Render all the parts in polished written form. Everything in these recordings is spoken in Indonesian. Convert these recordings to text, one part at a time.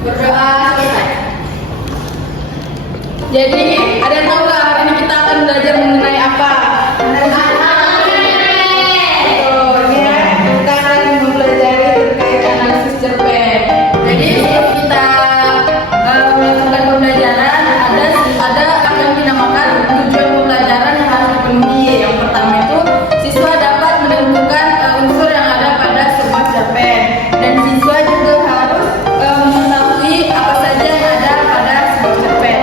Berdoa selesai. Jadi, ada yang tahu nggak hari ini kita akan belajar mengenai apa? Kita akan mempelajari terkait analisis cerpen. Jadi, sebelum kita melakukan pembelajaran, ada yang dinamakan tujuan pembelajaran yang harus dipenuhi. Yang pertama itu, siswa dapat menentukan unsur yang ada pada sebuah cerpen, dan siswa juga harus mengetahui apa saja yang ada pada sebuah cerpen.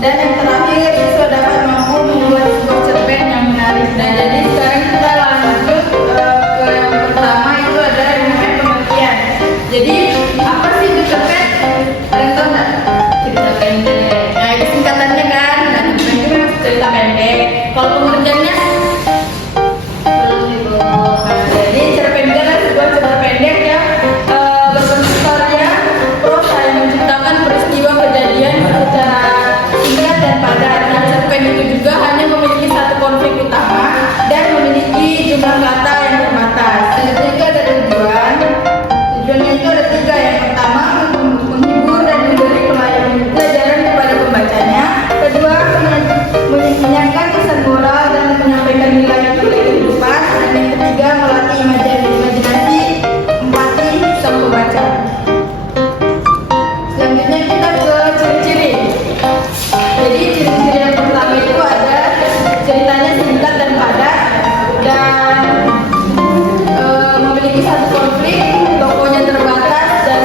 Dan yang terakhir, siswa dapat mampu membuat sebuah cerpen yang menarik. Nah, jadi sekarang kita lanjut ke yang pertama, itu ada yang namanya pengertian. Jadi, apa sih itu cerpen? Kalian tahu nggak? Cerita pendek. Nah, itu singkatannya kan. Nah, cerpen itu memang cerita pendek. Kalau pengertiannya jadi cerpen itu adalah sebuah cerita pendek yang berbentuk karya prosa yang menceritakan peristiwa kejadian secara singkat dan padat. Nah, cerpen itu juga hanya memiliki satu konflik utama dan memiliki jumlah kata yang terbatas. Selanjutnya itu ada tujuan. Tujuannya itu ada tiga. Yang pertama, menghibur dan memberi pelajaran kepada pembacanya. Kedua, menyampaikan pesan moral dan menyampaikan nilai-nilai kehidupan. Dan yang ketiga, melatih imajinasi, empati sang pembaca. Selanjutnya kita ke ciri-ciri. Jadi ciri-ciri yang pertama itu ada ceritanya singkat dan padat dan memiliki satu konflik, tokohnya terbatas dan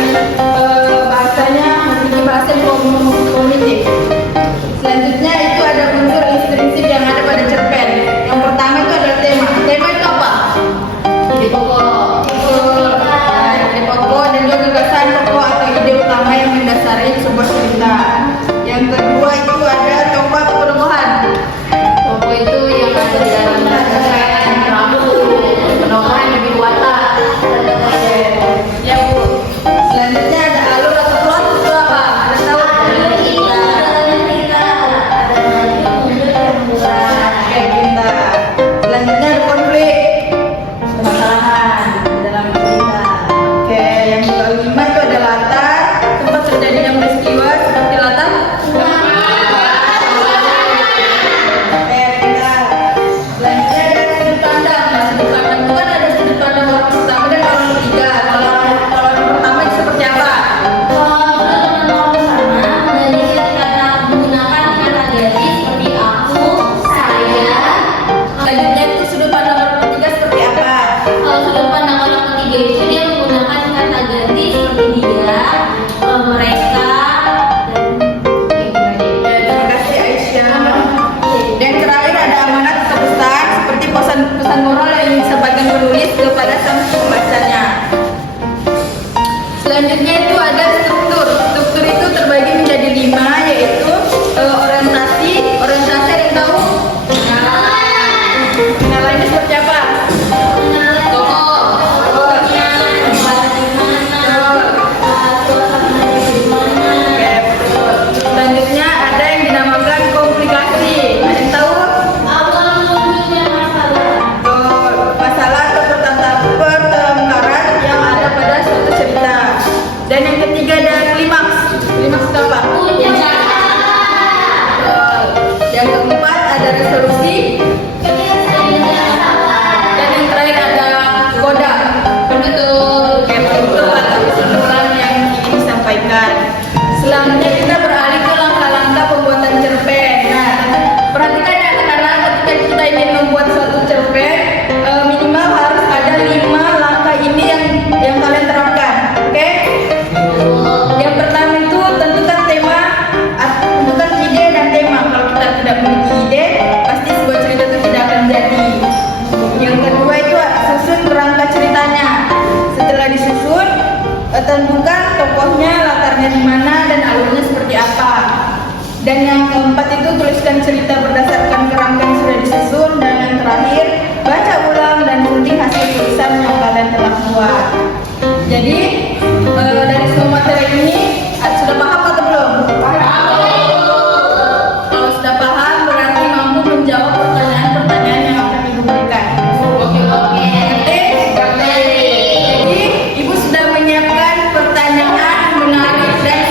bahasanya memiliki bahasa yang kognitif. Selanjutnya itu ada unsur intrinsik yang ada pada cerpen. Yang pertama itu adalah tema. Tema itu apa? Ide pokok. Ide pokok dan juga gagasan pokok atau ide utama yang mendasari sebuah cerita. Yang kedua itu ada tokoh atau penokohan. Tokoh itu yang ada di dalam cerpen, penokohan lebih watak. Ya Bu. Selanjutnya ada alur atau plot itu apa? Ada tahu? Selanjutnya ada konflik, permasalahan dalam cerita. Oke, yang kelima itu ada latar, tempat terjadinya peristiwa seperti latar. Selanjutnya ada sudut pandang. Nah, sudut pandang itu kan ada sudut pandang orang pertama dan orang ketiga. Kalau orang pertama itu seperti apa? Selanjutnya itu sudut pandang orang ketiga seperti apa? Terima kasih Aisyah. Dan terakhir ada amanat atau pesan seperti pesan moral yang ingin disampaikan penulis kepada sang pembacanya. Selanjutnya itu ada struktur. Struktur itu terbagi menjadi 5, yaitu orientasi. Orientasi ada yang tahu? Nah, lainnya seperti apa? Selanjutnya ada yang dinamakan komplikasi. Ada yang tahu? Masalah atau pertengkaran yang ada pada suatu cerita. Dan yang ketiga ada klimaks. Klimaks itu apa? Yang keempat ada resolusi. Dan yang terakhir ada koda, penutup atau kesimpulan yang ingin disampaikan. Selanjutnya kita beralih ke langkah-langkah pembuatan cerpen. Nah, perhatikan ya anak-anak, ketika kita ingin membuat suatu cerpen, minimal harus ada 5 langkah ini yang kalian terapkan. Oke? Yang pertama itu tentukan tema, tentukan ide dan tema. Kalau kita tidak memiliki ide, pasti sebuah cerita itu tidak akan jadi. Yang kedua itu susun kerangka ceritanya. Setelah disusun, tentukan tokohnya, latarnya di mana dan alurnya seperti apa. Dan yang keempat itu tuliskan cerita berdasarkan kerangka yang sudah disusun. Dan yang terakhir, baca ulang dan gunting hasil tulisan yang kalian telah buat. Jadi dari semua materi ini sudah paham atau belum? Kalau sudah paham berarti mampu menjawab pertanyaan-pertanyaan yang akan Ibu berikan. Oke. Jadi Ibu sudah menyiapkan pertanyaan menarik dan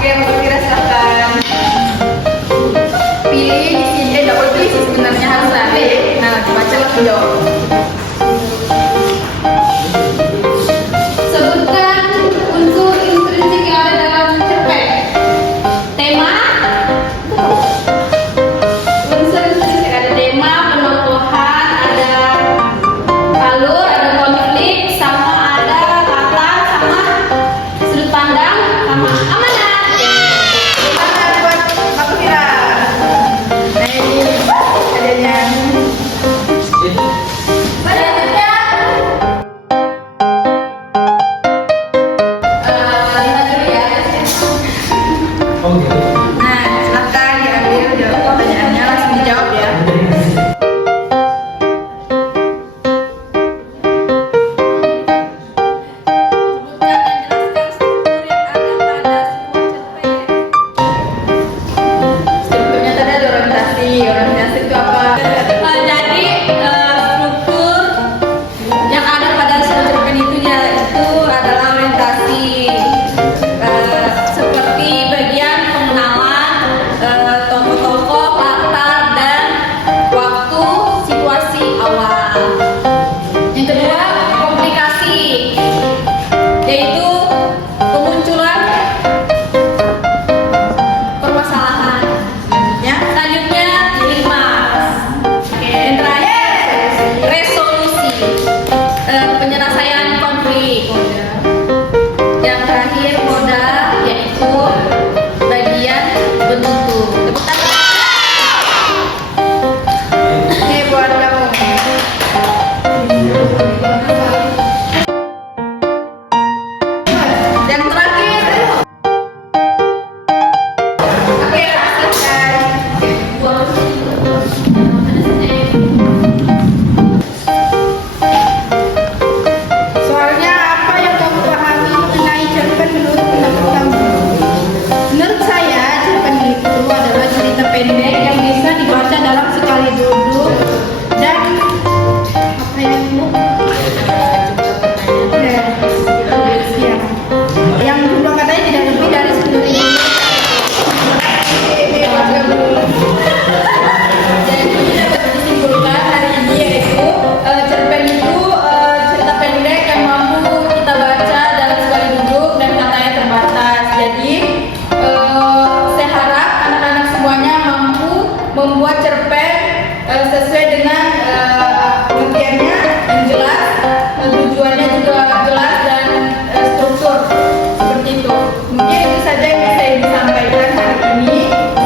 Oke, Mbak Fira silakan. Pilih di sini, nggak boleh pilih sih sebenarnya, harus balik. Nah, baca langsung jawab. Sebutkan unsur intrinsik yang ada dalam cerpen. Tema. Unsur intrinsik ada tema, penokohan, ada alur, ada konflik, sama ada latar, sama sudut pandang, sama amanat. Amanat buat Mbak Fira. Nah ini adanya. Selanjutnya, lihat dulu ya. Nah, silakan diambil jawab pertanyaannya, langsung dijawab ya. Strukturnya tadi ada orientasi. Orientasi itu apa? Jadi struktur yang ada pada cerpen itu yaitu adalah orientasi. Seperti bagian pengenalan tokoh-tokoh, latar dan waktu situasi awal. Yang kedua, komplikasi, yaitu kemunculan permasalahan. Selanjutnya klimaks. Yang terakhir, resolusi, penyelesaian konflik. Yang terakhir, modal, yaitu bagian penutup. Tepuk tangan. Ini buat kamu. Yang terakhir. Oke, selesai. Soalnya apa yang kamu pahami mengenai cerpen menurut pendapat kamu? Menurut saya, cerpen itu adalah cerita pendek yang bisa dibaca dalam sekali duduk dan apa yang yang jumlah katanya tidak lebih dari 10.000. Jadi dapat disimpulkan hari ini yaitu cerpen itu cerita pendek yang mampu kita baca dalam sekali duduk dan katanya terbatas. Jadi saya harap anak-anak semuanya mampu membuat cerpen sesuai dengan pengertiannya yang jelas, tujuannya juga jelas dan struktur seperti itu. Mungkin itu saja yang bisa disampaikan hari ini.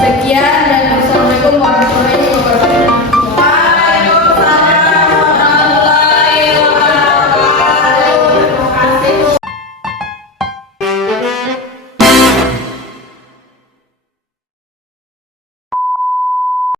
Sekian dan wassalamualaikum warahmatullahi wabarakatuh.